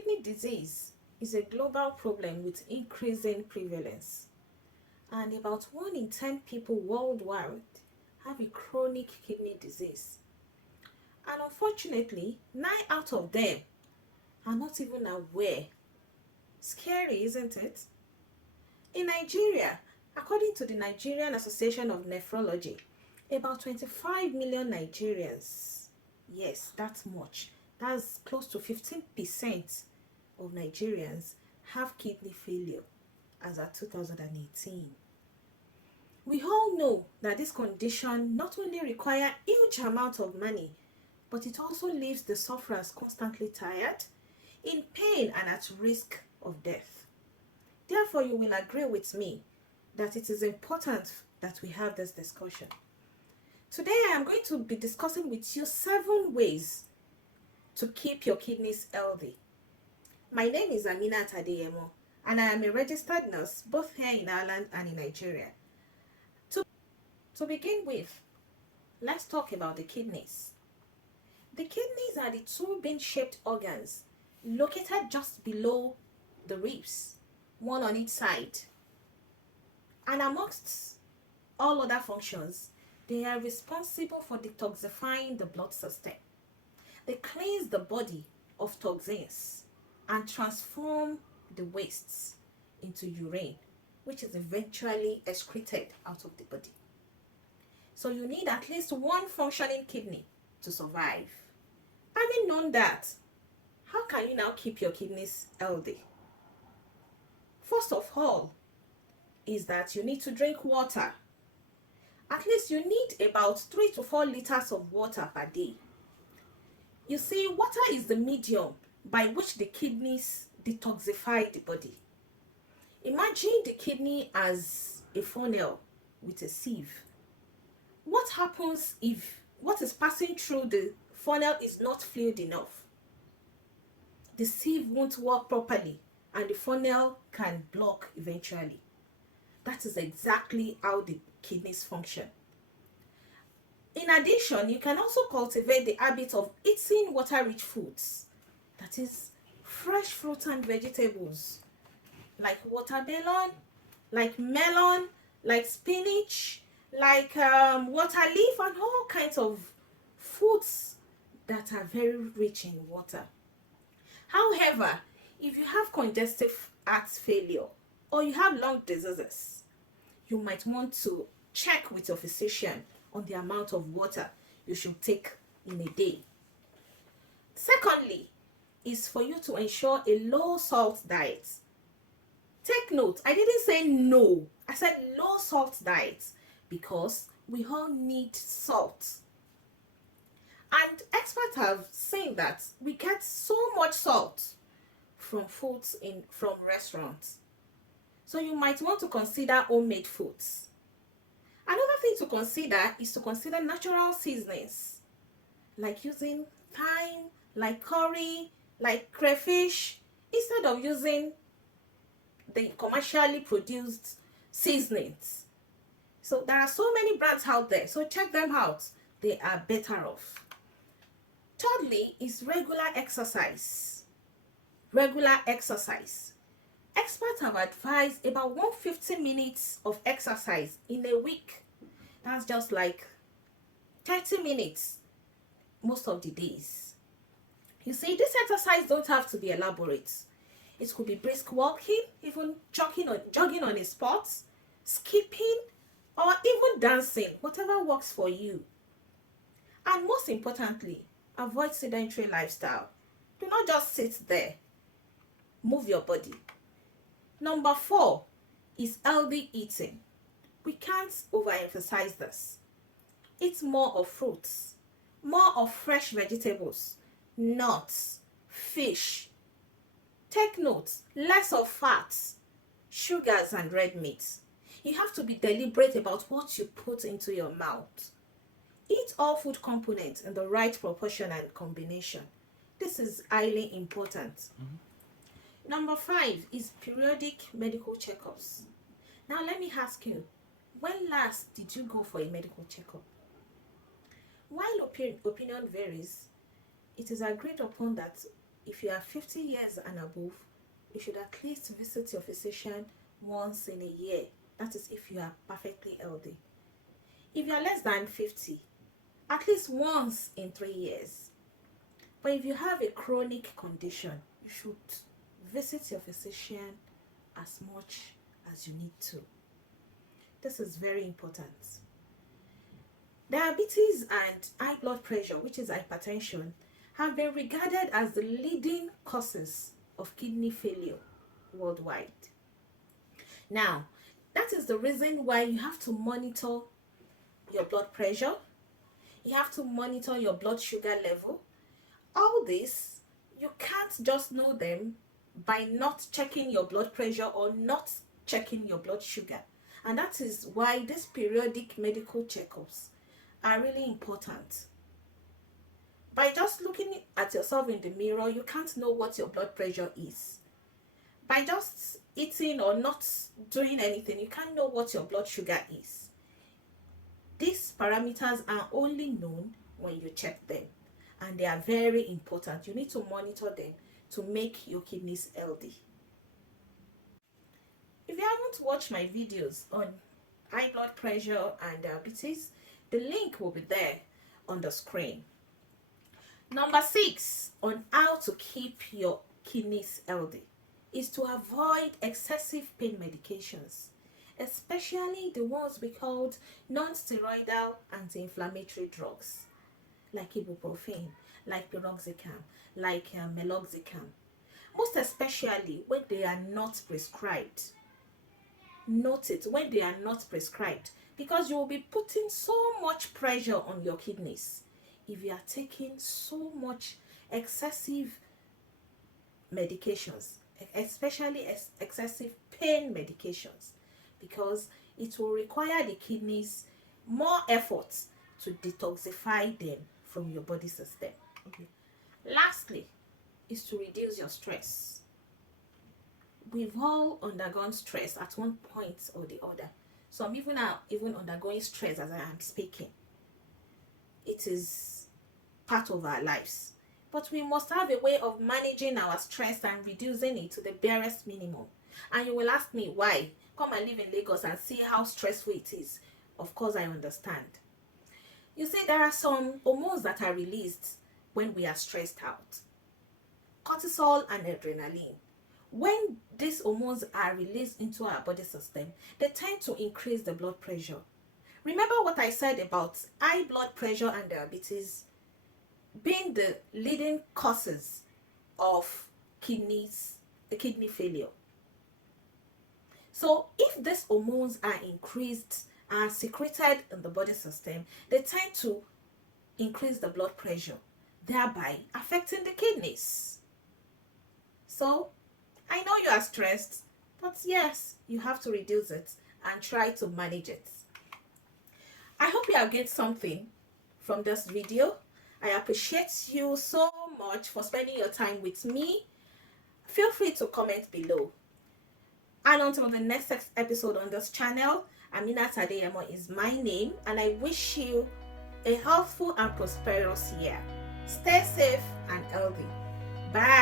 Kidney disease is a global problem with increasing prevalence, and about 1 in 10 people worldwide have a chronic kidney disease. And unfortunately, 9 out of them are not even aware. Scary, isn't it? In Nigeria, according to the Nigerian Association of Nephrology, about 25 million Nigerians, yes, that's much, that's close to 15% of Nigerians have kidney failure as at 2018. We all know that this condition not only requires huge amount of money, but it also leaves the sufferers constantly tired, in pain, and at risk of death. Therefore, you will agree with me that it is important that we have this discussion. Today, I am going to be discussing with you 7 ways to keep your kidneys healthy. My name is Amina Tadeyemo, and I am a registered nurse both here in Ireland and in Nigeria. To begin with, let's talk about the kidneys. The kidneys are the 2 bean-shaped organs located just below the ribs, one on each side. And amongst all other functions, they are responsible for detoxifying the blood system. They cleanse the body of toxins and transform the wastes into urine, which is eventually excreted out of the body. So you need at least 1 functioning kidney to survive. Having known that, how can you now keep your kidneys healthy? First of all, is that you need to drink water. At least you need about 3 to 4 liters of water per day. You see, water is the medium by which the kidneys detoxify the body. Imagine the kidney as a funnel with a sieve. What happens if what is passing through the funnel is not fluid enough? The sieve won't work properly and the funnel can block eventually. That is exactly how the kidneys function. In addition, you can also cultivate the habit of eating water-rich foods, that is, fresh fruits and vegetables, like watermelon, like melon, like spinach, like water leaf, and all kinds of foods that are very rich in water. However, if you have congestive heart failure or you have lung diseases, you might want to check with your physician on the amount of water you should take in a day. Secondly, is for you to ensure a low salt diet. Take note, I didn't say no, I said low salt diet, because we all need salt. And experts have seen that we get so much salt from foods from restaurants. So you might want to consider homemade foods. Another thing to consider is to consider natural seasonings, like using thyme, like curry, like crayfish, instead of using the commercially produced seasonings. So there are so many brands out there, so check them out. They are better off. Thirdly is regular exercise. Regular exercise. Experts have advised about 150 minutes of exercise in a week. That's just like 30 minutes most of the days. You see, this exercise don't have to be elaborate. It could be brisk walking, even jogging on a spot, skipping, or even dancing, whatever works for you. And most importantly, avoid sedentary lifestyle. Do not just sit there. Move your body. Number 4 is healthy eating. We can't overemphasize this. Eat more of fruits, more of fresh vegetables, nuts, fish. Take note, less of fats, sugars, and red meat. You have to be deliberate about what you put into your mouth. Eat all food components in the right proportion and combination. This is highly important. Number 5 is periodic medical checkups. Now let me ask you, when last did you go for a medical checkup? While opinion varies, it is agreed upon that if you are 50 years and above, you should at least visit your physician once in a year. That is if you are perfectly healthy. If you are less than 50, at least once in 3 years. But if you have a chronic condition, you should visit your physician as much as you need to. This is very important. Diabetes and high blood pressure, which is hypertension, have been regarded as the leading causes of kidney failure worldwide. Now, that is the reason why you have to monitor your blood pressure, you have to monitor your blood sugar level. All this, you can't just know them by not checking your blood pressure or not checking your blood sugar. And that is why these periodic medical checkups are really important. By just looking at yourself in the mirror, you can't know what your blood pressure is. By just eating or not doing anything, you can't know what your blood sugar is. These parameters are only known when you check them, and they are very important. You need to monitor them to make your kidneys healthy. If you haven't watched my videos on high blood pressure and diabetes, the link will be there on the screen. Number 6 on how to keep your kidneys healthy is to avoid excessive pain medications, especially the ones we called non-steroidal anti-inflammatory drugs like ibuprofen, like piroxicam, like meloxicam, most especially when they are not prescribed. Note it, when they are not prescribed, because you will be putting so much pressure on your kidneys if you are taking so much excessive medications, especially excessive pain medications, because it will require the kidneys more effort to detoxify them from your body system. Okay. Lastly, is to reduce your stress. We've all undergone stress at one point or the other. Some even are even undergoing stress as I am speaking. It is part of our lives. But we must have a way of managing our stress and reducing it to the barest minimum. And you will ask me why. Come and live in Lagos and see how stressful it is. Of course, I understand. You see, there are some hormones that are released when we are stressed out. Cortisol and adrenaline. When these hormones are released into our body system, they tend to increase the blood pressure. Remember what I said about high blood pressure and diabetes being the leading causes of kidney failure. So if these hormones are increased and secreted in the body system, they tend to increase the blood pressure, thereby affecting the kidneys. So I know you are stressed, but yes, you have to reduce it and try to manage it. I hope you have gained something from this video. I appreciate you so much for spending your time with me. Feel free to comment below. And until the next episode on this channel, Aminat Adeyemo is my name, and I wish you a healthful and prosperous year. Stay safe and healthy. Bye.